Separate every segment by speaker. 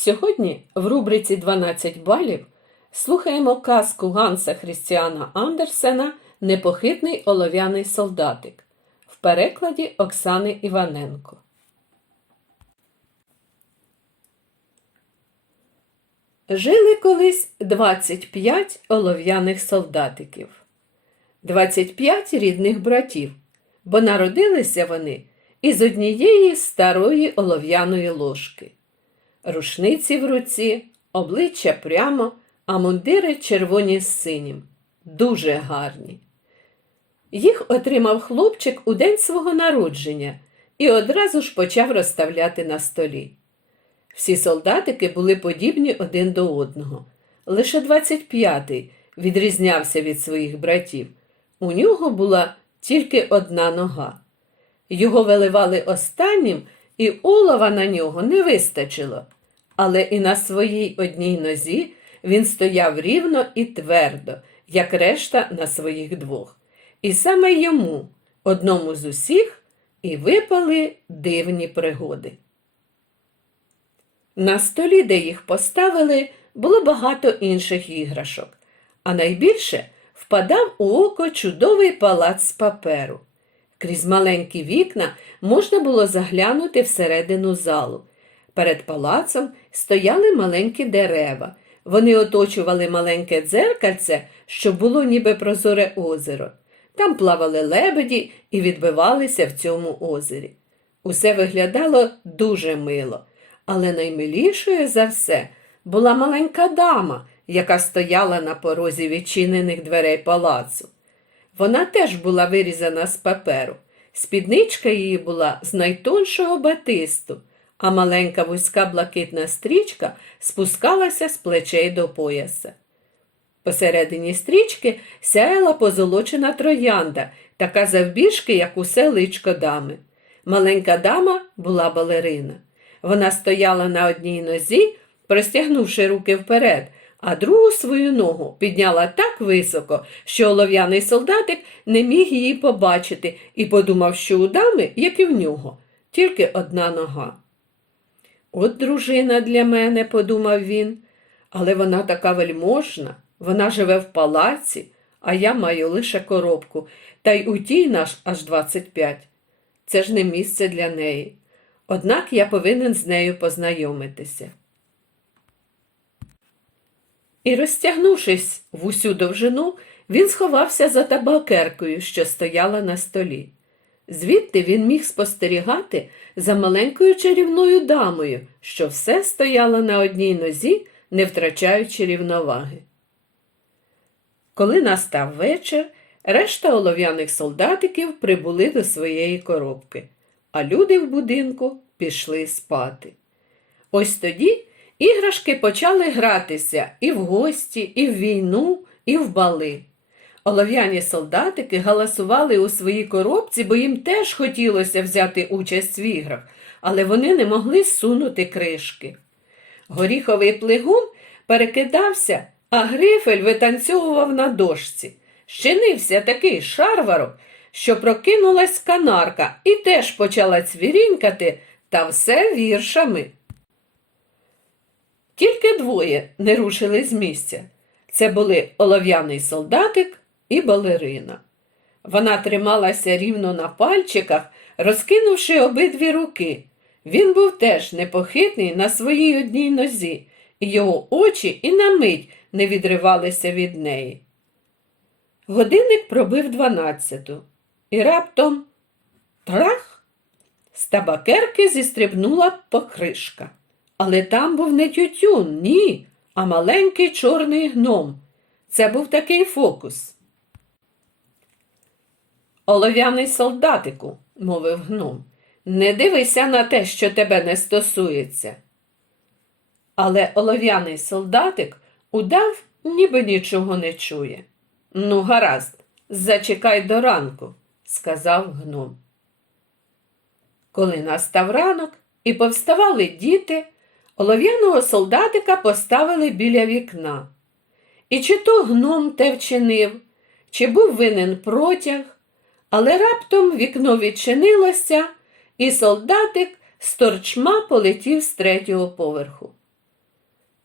Speaker 1: Сьогодні в рубриці 12 балів слухаємо казку Ганса Христіана Андерсена Непохитний олов'яний солдатик в перекладі Оксани Іваненко. Жили колись 25 олов'яних солдатиків, 25 рідних братів, бо народилися вони із однієї старої олов'яної ложки. Рушниці в руці, обличчя прямо, а мундири червоні з синім. Дуже гарні. Їх отримав хлопчик у день свого народження і одразу ж почав розставляти на столі. Всі солдатики були подібні один до одного. Лише 25-й відрізнявся від своїх братів. У нього була тільки одна нога. Його виливали останнім, і олова на нього не вистачило. Але і на своїй одній нозі він стояв рівно і твердо, як решта на своїх двох. І саме йому, одному з усіх, і випали дивні пригоди. На столі, де їх поставили, було багато інших іграшок, а найбільше впадав у око чудовий палац з паперу. Крізь маленькі вікна можна було заглянути всередину залу. Перед палацом стояли маленькі дерева. Вони оточували маленьке дзеркальце, що було ніби прозоре озеро. Там плавали лебеді і відбивалися в цьому озері. Усе виглядало дуже мило, але наймилішою за все була маленька дама, яка стояла на порозі відчинених дверей палацу. Вона теж була вирізана з паперу. Спідничка її була з найтоншого батисту, а маленька вузька блакитна стрічка спускалася з плечей до пояса. Посередині стрічки сяяла позолочена троянда, така завбільшки, як усе личко дами. Маленька дама була балерина. Вона стояла на одній нозі, простягнувши руки вперед, а другу свою ногу підняла так високо, що олов'яний солдатик не міг її побачити і подумав, що у дами, як і в нього, тільки одна нога. От дружина для мене, подумав він, але вона така вельможна, вона живе в палаці, а я маю лише коробку, та й у тій наш аж 25. Це ж не місце для неї. Однак я повинен з нею познайомитися. І, розтягнувшись в усю довжину, він сховався за табакеркою, що стояла на столі. Звідти він міг спостерігати за маленькою чарівною дамою, що все стояла на одній нозі, не втрачаючи рівноваги. Коли настав вечір, решта олов'яних солдатиків прибули до своєї коробки, а люди в будинку пішли спати. Ось тоді іграшки почали гратися і в гості, і в війну, і в бали. Олов'яні солдатики галасували у своїй коробці, бо їм теж хотілося взяти участь в іграх, але вони не могли сунути кришки. Горіховий плигун перекидався, а грифель витанцьовував на дошці. Щинився такий шарварок, що прокинулась канарка і теж почала цвірінькати, та все віршами. Тільки двоє не рушили з місця. Це були олов'яний солдатик і балерина. Вона трималася рівно на пальчиках, розкинувши обидві руки. Він був теж непохитний на своїй одній нозі, і його очі і на мить не відривалися від неї. Годинник пробив дванадцяту, і раптом трах! З табакерки зістрибнула покришка. Але там був не тютюн, ні, а маленький чорний гном. Це був такий фокус. Олов'яний солдатику, мовив гном, не дивися на те, що тебе не стосується. Але олов'яний солдатик удав, ніби нічого не чує. Ну, гаразд, зачекай до ранку, сказав гном. Коли настав ранок і повставали діти, олов'яного солдатика поставили біля вікна. І чи то гном те вчинив, чи був винен протяг, але раптом вікно відчинилося, і солдатик з торчма полетів з третього поверху.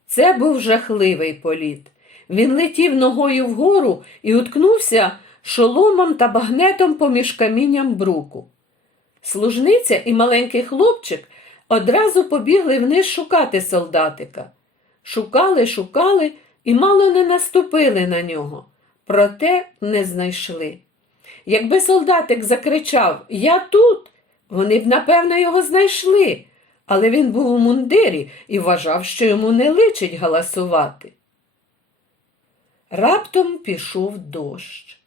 Speaker 1: Це був жахливий політ. Він летів ногою вгору і уткнувся шоломом та багнетом поміж камінням бруку. Служниця і маленький хлопчик одразу побігли вниз шукати солдатика. Шукали, шукали і мало не наступили на нього, проте не знайшли. Якби солдатик закричав Я тут, вони б, напевно, його знайшли, але він був у мундирі і вважав, що йому не личить галасувати. Раптом пішов дощ.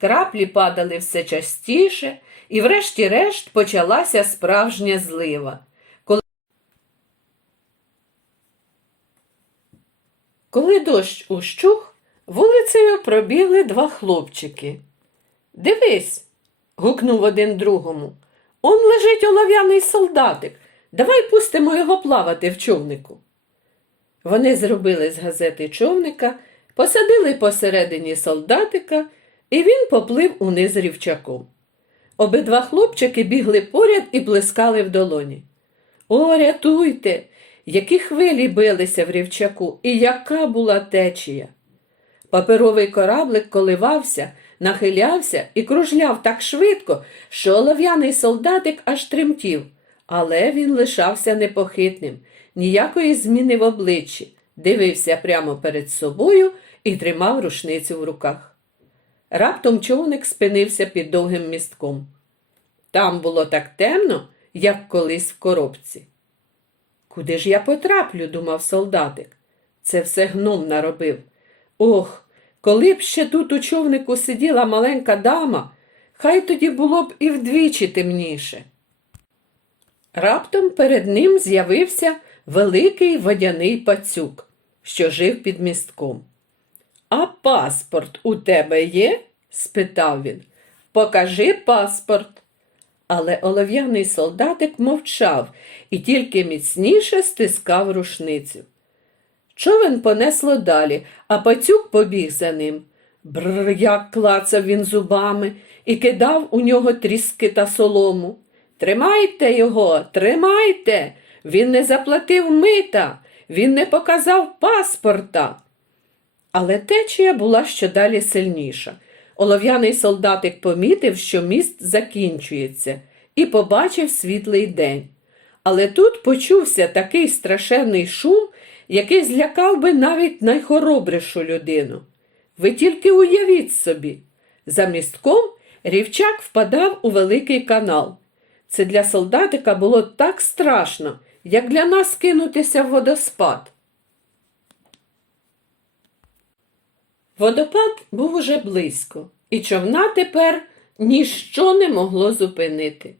Speaker 1: Краплі падали все частіше, і врешті-решт почалася справжня злива. Коли... Коли дощ ущух, вулицею пробігли два хлопчики. Дивись, гукнув один другому. Он лежить олов'яний солдатик. Давай пустимо його плавати в човнику. Вони зробили з газети човника, посадили посередині солдатика, і він поплив униз рівчаком. Обидва хлопчики бігли поряд і блискали в долоні. О, рятуйте! Які хвилі билися в рівчаку, і яка була течія. Паперовий кораблик коливався, нахилявся і кружляв так швидко, що олов'яний солдатик аж тремтів, але він лишався непохитним, ніякої зміни в обличчі, дивився прямо перед собою і тримав рушницю в руках. Раптом човник спинився під довгим містком. Там було так темно, як колись в коробці. Куди ж я потраплю, думав солдатик. Це все гном наробив. Ох, коли б ще тут у човнику сиділа маленька дама, хай тоді було б і вдвічі темніше. Раптом перед ним з'явився великий водяний пацюк, що жив під містком. А паспорт у тебе є? спитав він. Покажи паспорт. Але олов'яний солдатик мовчав і тільки міцніше стискав рушницю. Човен понесло далі, а пацюк побіг за ним. Бррр, як клацав він зубами і кидав у нього тріски та солому. Тримайте його, тримайте. Він не заплатив мита, він не показав паспорта. Але течія була щодалі сильніша. Олов'яний солдатик помітив, що міст закінчується, і побачив світлий день. Але тут почувся такий страшенний шум, який злякав би навіть найхоробришу людину. Ви тільки уявіть собі, за містком рівчак впадав у великий канал. Це для солдатика було так страшно, як для нас кинутися в водоспад. Водопад був уже близько, і човна тепер ніщо не могло зупинити.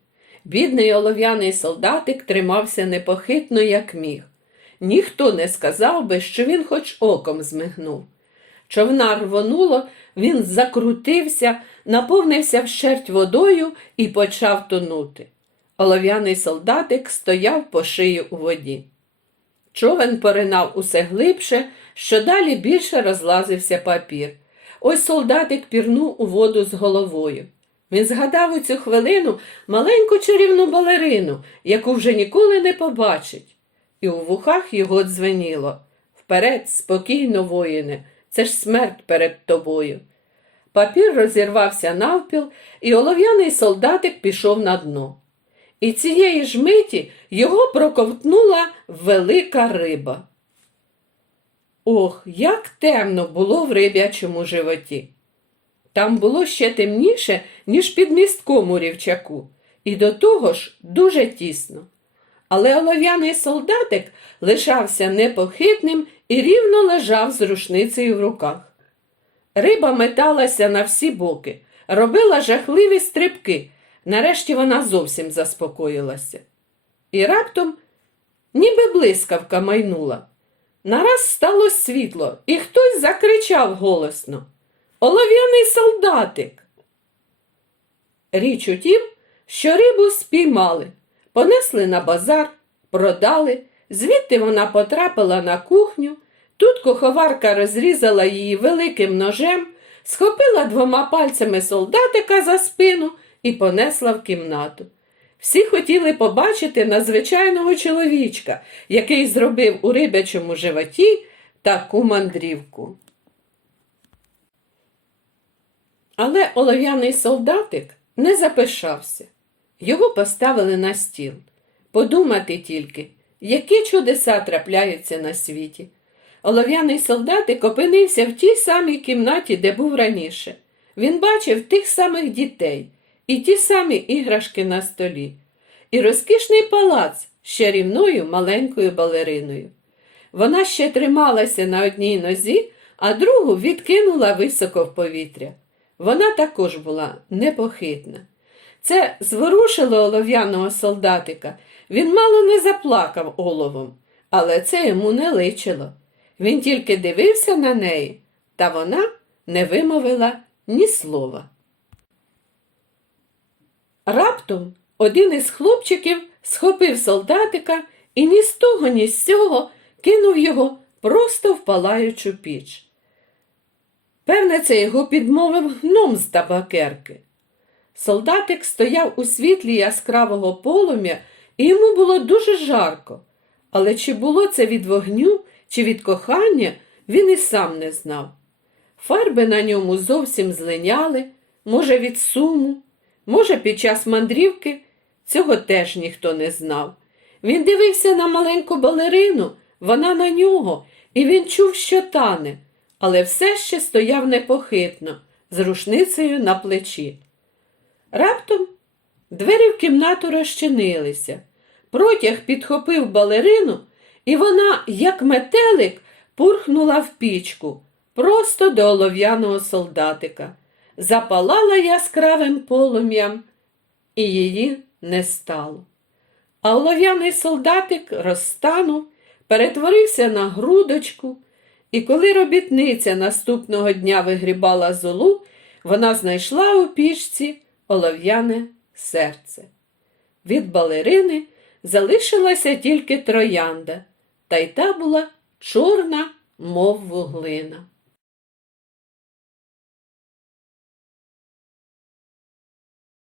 Speaker 1: Бідний олов'яний солдатик тримався непохитно, як міг. Ніхто не сказав би, що він хоч оком змигнув. Човна рвонуло, він закрутився, наповнився вщерть водою і почав тонути. Олов'яний солдатик стояв по шию у воді. Човен поринав усе глибше, що далі більше розлазився папір. Ось солдатик пірнув у воду з головою. Він згадав у цю хвилину маленьку чарівну балерину, яку вже ніколи не побачить. І у вухах його дзвеніло. Вперед, спокійно, воїне, це ж смерть перед тобою. Папір розірвався навпіл, і олов'яний солдатик пішов на дно. І цієї ж миті його проковтнула велика риба. Ох, як темно було в рибячому животі. Там було ще темніше, ніж під містком у рівчаку, і до того ж дуже тісно. Але олов'яний солдатик лишався непохитним і рівно лежав з рушницею в руках. Риба металася на всі боки, робила жахливі стрибки. Нарешті вона зовсім заспокоїлася. І раптом, ніби блискавка майнула. Нараз стало світло, і хтось закричав голосно Олов'яний солдатик. Річ у тім, що рибу спіймали, понесли на базар, продали, звідти вона потрапила на кухню. Тут куховарка розрізала її великим ножем, схопила двома пальцями солдатика за спину і понесла в кімнату. Всі хотіли побачити надзвичайного чоловічка, який зробив у рибячому животі таку мандрівку. Але олов'яний солдатик не запишався. Його поставили на стіл. Подумати тільки, які чудеса трапляються на світі. Олов'яний солдатик опинився в тій самій кімнаті, де був раніше. Він бачив тих самих дітей і ті самі іграшки на столі, і розкішний палац з чарівною маленькою балериною. Вона ще трималася на одній нозі, а другу відкинула високо в повітря. Вона також була непохитна. Це зворушило олов'яного солдатика. Він мало не заплакав оловом, але це йому не личило. Він тільки дивився на неї, та вона не вимовила ні слова. Раптом один із хлопчиків схопив солдатика і ні з того, ні з цього кинув його просто в палаючу піч. Певне, це його підмовив гном з табакерки. Солдатик стояв у світлі яскравого полум'я, і йому було дуже жарко. Але чи було це від вогню, чи від кохання, він і сам не знав. Фарби на ньому зовсім злиняли, може, від суму, може, під час мандрівки, цього теж ніхто не знав. Він дивився на маленьку балерину, вона на нього, і він чув, що тане, але все ще стояв непохитно, з рушницею на плечі. Раптом двері в кімнату розчинилися. Протяг підхопив балерину, і вона, як метелик, пурхнула в пічку просто до олов'яного солдатика, запалала яскравим полум'ям, і її не стало. А олов'яний солдатик розтанув, перетворився на грудочку, і коли робітниця наступного дня вигрібала золу, вона знайшла у пічці олов'яне серце. Від балерини залишилася тільки троянда, та й та була чорна, мов вуглина.